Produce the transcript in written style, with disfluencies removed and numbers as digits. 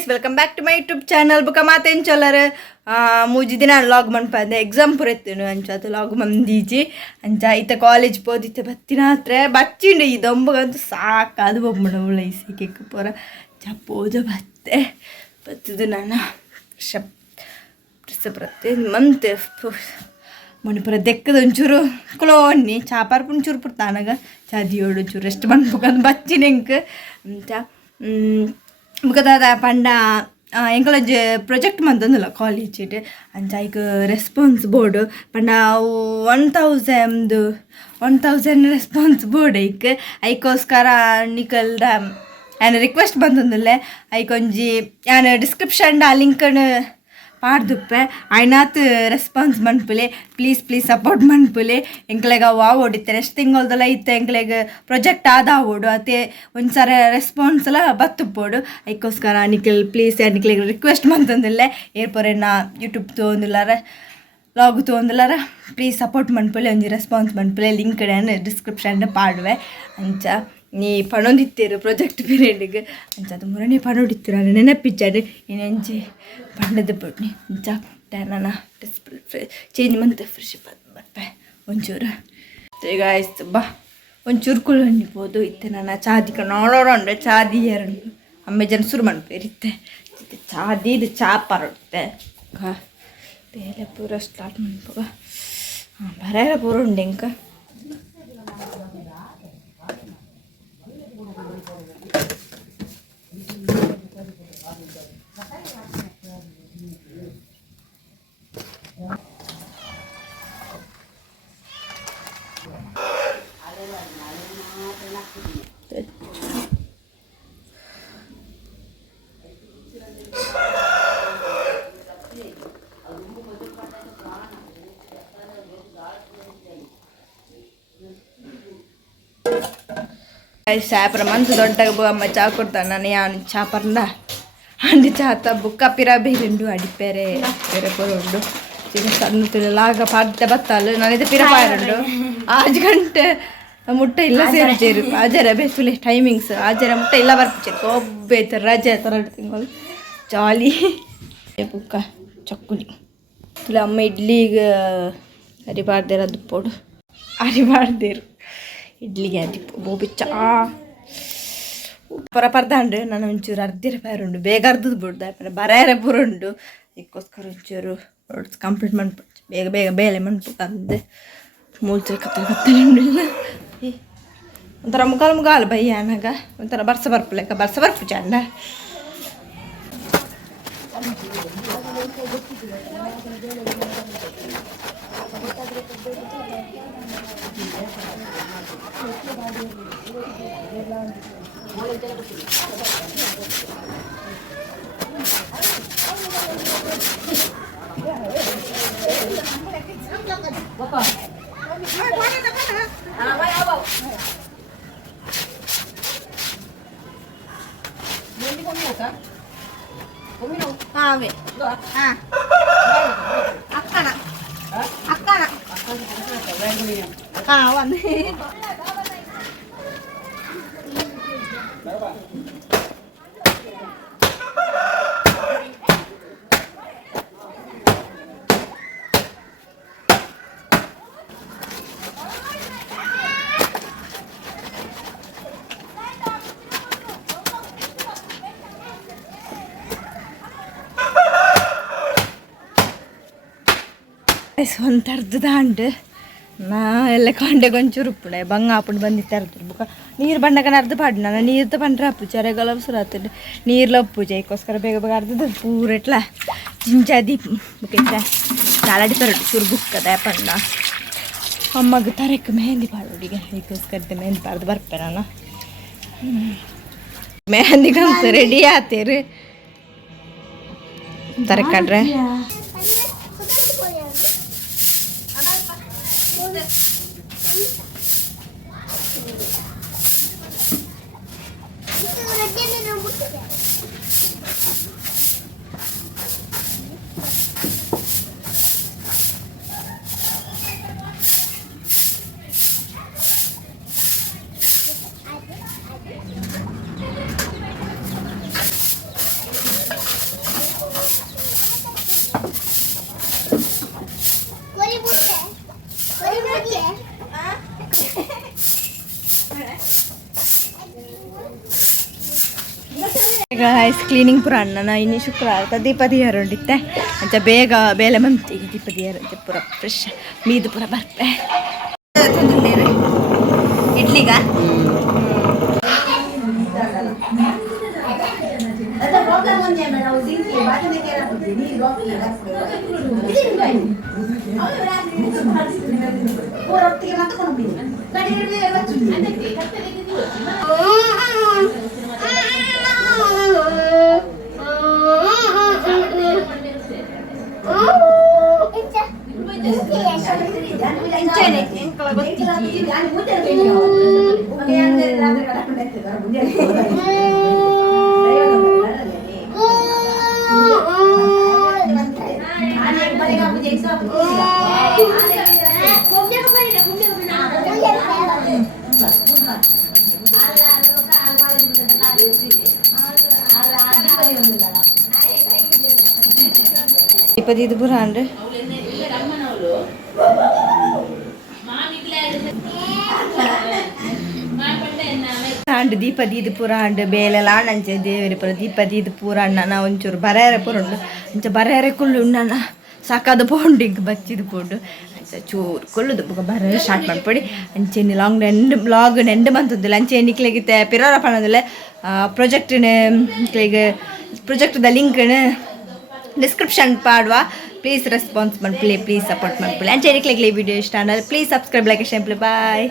guys, welcome back to my YouTube channel. Buka maten cholare muji dina vlog manpande exam purettenu ancha adu vlog mandiji ancha ite college podite battina atre bachinde idombugantu saakadu bommana ulai kek pora chapoja batte battidu nana shap presse month Manipura dekkada onchuru klonni chapar pun churu purtanaga chadiyodu churu rest manpukan bachinenk anta bukada panda encourage project mandandula college it anta ik response board panda 1000 response board ik aikoskara nikalda and request bandandule aikonji and description da link ಪಾಡ್ದುಪ್ಪೆ ಆಯ್ನಾತ್ response ಮನ್ಪುಲೆ please support ಮನ್ಪುಲೆ ಎಂಕ್ಲೆಗ wow ಹೊಡಿತೆ next ತಿಂಗಳದಲ್ಲ ಇತ್ತೆ ಎಂಕ್ಲೆಗ project ಆದಾವೋಡು ಅತ್ತೆ ಒಂದ್ಸರ ರೆಸ್ಪಾನ್ಸ್ ಎಲ್ಲ ಬತ್ತುಪ್ಪೋಡು ಅದಕ್ಕೋಸ್ಕರ ನಿಖಿಲ್ ಪ್ಲೀಸ್ ನಿಖಿಲಿಗೆ ರಿಕ್ವೆಸ್ಟ್ ಮಂತಂದಿಲ್ಲ ಏರ್ಪೊರೆ ನಾ ಯೂಟ್ಯೂಬ್ ತೊಗೊಂದಿಲ್ಲಾರ ಲಾಗು ತೊಗೊಂದಿಲ್ಲಾರ ಪ್ಲೀಸ್ ಸಪೋರ್ಟ್ ಮನ್ಪುಲೆ ಒಂಜಿ ರೆಸ್ಪಾನ್ಸ್ ಮನ್ಪುಲೆ ಲಿಂಕ್ ಡಿಸ್ಕ್ರಿಪ್ಷನ್ ಪಾಡುವೆ ಅಂಚ ನೀ ಪಣೊಂದಿತ್ತೀರು ಪ್ರಾಜೆಕ್ಟ್ ಪೀರಿಯಡ್ಗೆ ಅಂಚ ಅದು ಮುರಣಿ ಪಣೊಡಿತ್ತೀರ ನೆನಪಿಚ್ಚಾಡು ಇನ್ನೆಂಚಿ ಪಂಡದ ಬಿಡ್ನಿ ಅಂಚ ನಾನು ಡಿಸ್ಪ್ಲೇ ಚೇಂಜ್ ಮಂತೆ ಫ್ರೆಶ್ ಬರ್ಪೆ ಒಂಚೂರು ಈಗ ಆಯ್ತು ಬಾ ಒಂಚೂರು ಕುಳ್ಳಿರ್ಬೋದು ಇತ್ತೆ ನಾನು ಚಾದಿ ನೋಡೋಣ ಚಾದಿ ಎರಡು ಅಮ್ಮೆ ಜನ ಶುರು ಮನ್ಪೇರಿತ್ತೆ ಚಾದಿ ಇದು ಚಾ ಪರಡುತ್ತೆ ಬೇಲೆ ಪೂರ ಸ್ಟಾರ್ಟ್ ಮನ್ಪೋಗ ಬರೆಯಲ್ಲ ಪೂರ ಉಂಡೆ ಇಂಕ శాపర మంతు దొడ్డగా పో అమ్మ చా కొడతాను నేను చాపర్లా అండి చాత బుక్క పిరాబి రెండు అడిపారే పిరపరుండు చిన్న సన్నుతులాగా పడ్డ బత్తాలు నానైతే పిరపాయరుండు ఆజగంటే ಮುಟ್ಟೆ ಇಲ್ಲ ಸೇರಿಚೇರು ಆಜರ ಬೇಸುಲೆ ಟೈಮಿಂಗ್ಸ್ ಆಜರ ಮುಟ್ಟೆ ಇಲ್ಲ ಬರ್ಪಿಚೇರು ಒಬ್ಬೈತೆ ರಜೆ ಥರ ತಿಂಗಳು ಜಾಲಿ ಬುಕ್ಕ ಚಕ್ಕುಲಿ ತುಲ ಅಮ್ಮ ಇಡ್ಲಿಗೆ ಅರಿಬಾರ್ದೇರ ದುಪ್ಪೋಡು ಅರಿಬಾರ್ದೇರು ಇಡ್ಲಿಗೆ ಅದಿಪ್ಪು ಬೋಬಿಚ್ಚ ಪರಪರ್ದಂಡು ನಾನು ಒಂಚೂರು ಅರ್ಧಿರ ಪೈರುಂಡು ಬೇಗ ಅರ್ಧದು ಬಿಡ್ದು ಬರೆಯರೆ ಬುರುಂಡು ಅದಕ್ಕೋಸ್ಕರ ಒಂಚೂರು ಕಂಪ್ಲೀಟ್ ಮಾಡ್ಬಿಟ್ಟು ಬೇಗ ಬೇಳೆ ಮಾಡ್ಬೇಕಂದೆ ಮೂಲ್ಚೆ ಕತ್ತಲೆ ಇಲ್ಲ ಒಂಥರ ಮುಗಾಲು ಬಯ್ಯ ಅನ್ನಾಗ ಒಂಥರ ಬರ್ಸ ಬರ್ಪು ಚಂಡ ಒಂದು ಅರ್ಧದ ಹಂಡು ನಾ ಎಲ್ಲ ಕೊಂಡೆ ಒಂಚೂರು ಉಪ್ಪುಡೆ ಬಂಗ ಹಾಕೊಂಡು ಬಂದಿತ್ತು ಅರ್ಧ ಬುಕ್ಕ ನೀರು ಬಂಡಕನ ಅರ್ಧ ಪಾಡು ನಾನು ನೀರು ಬಂಡ್ರೆ ಅಪ್ಪು ಚರೆಗಲ ಸುರಾತದೆ ನೀರ್ಲ ಉಪ್ಪು ಜೈಕೋಸ್ಕರ ಬೇಗ ಅರ್ಧದ ಪೂರೆಟ್ಲ ಜಿಂಚಾದಿ ಬುಕ್ಕ ಚಾಲಾಡಿ ತರಡು ಚೂರು ಬುಕ್ಕದ ಪಂಡ ಅಮ್ಮಗೆ ತರಕ್ಕೆ ಮೆಹಂದಿ ಪಾಡೋಡಿಗೆ ಅದಕ್ಕೋಸ್ಕರ ಮೆಹಂದಿ ಪಾಡ್ದು ಬರ್ಪೆ ನಾನು ಮೆಹಂದಿಗಂತ ರೆಡಿ ಆತೇರಿ ತರಕಡ್ರೆ ಗಾಯ್ಸ್ ಕ್ಲೀನಿಂಗ್ ಪೂರ ಅಣ್ಣ ಇನ್ನು ಶುಕ್ರವಾರ ದೀಪ ದಿಯಾರ ಉಂಡಿತ್ತೆ ಅಂಚ ಬೇಗ ಬೇಲೆ ಮಂತ್ ಈಗ ದೀಪ ದಿಯಾರ ಅಂಚ ಪೂರ ಫ್ರೆಶ್ ಮೀದು ಪೂರ ಬರ್ಪೆ ಇಡ್ಲಿಗ ಇಪ್ಪತ್ತು ಇದು ಪೂರ ಅಂಡ್ ಅಂಡ್ ದೀಪ ದೀದು ಪೂರ ಅಂಡ್ ಬೇಲೆಲ್ಲ ಅಂಚೆ ದೇವರಿ ಪೂರ ದೀಪ ದೀದು ಪೂರ ಅಣ್ಣ ಒಂಚೂರು ಬರೆಯರೆ ಪೂರ ಉಂಡು ಅಂಚ ಬರೆಯರೆ ಕುಳ್ಳು ಉಂಡಣ್ಣ ಸಾಕಾದ ಪೋಂಡು ಇಂಕ ಬಚ್ಚಿದು ಪೋಂಡು ಅಂಚ ಚೂರು ಕೊಲ್ಲುದು ಬೊಕ ಬರೆಯರೆ ಸ್ಟಾರ್ಟ್ ಮಾಡ್ಕೊಡಿ ಅಂಚೆನಿ ಲಾಗ್ ನೆಂಡು ಬಂತಂದಿಲ್ಲ ಅಂಚೆ ನಿಕ್ಲೆಗಿತ್ತೆ ಪಿರೋರ ಪಣದಿಲ್ಲ ಪ್ರಾಜೆಕ್ಟ್ದ ಲಿಂಕ್ನ ಡಿಸ್ಕ್ರಿಪ್ಷನ್ ಪಾಡುವ ಪ್ಲೀಸ್ ರೆಸ್ಪಾನ್ಸ್ ಮಾಡ್ಕೊಳ್ಳಿ ಪ್ಲೀಸ್ ಸಪೋರ್ಟ್ ಮಾಡ್ಕೊಳ್ಳಿ ಅಂಚೆ ನಿಕ್ಲೆಗ್ಲಿ ವಿಡಿಯೋ ಇಷ್ಟ ಅಂದರೆ please subscribe like share bye.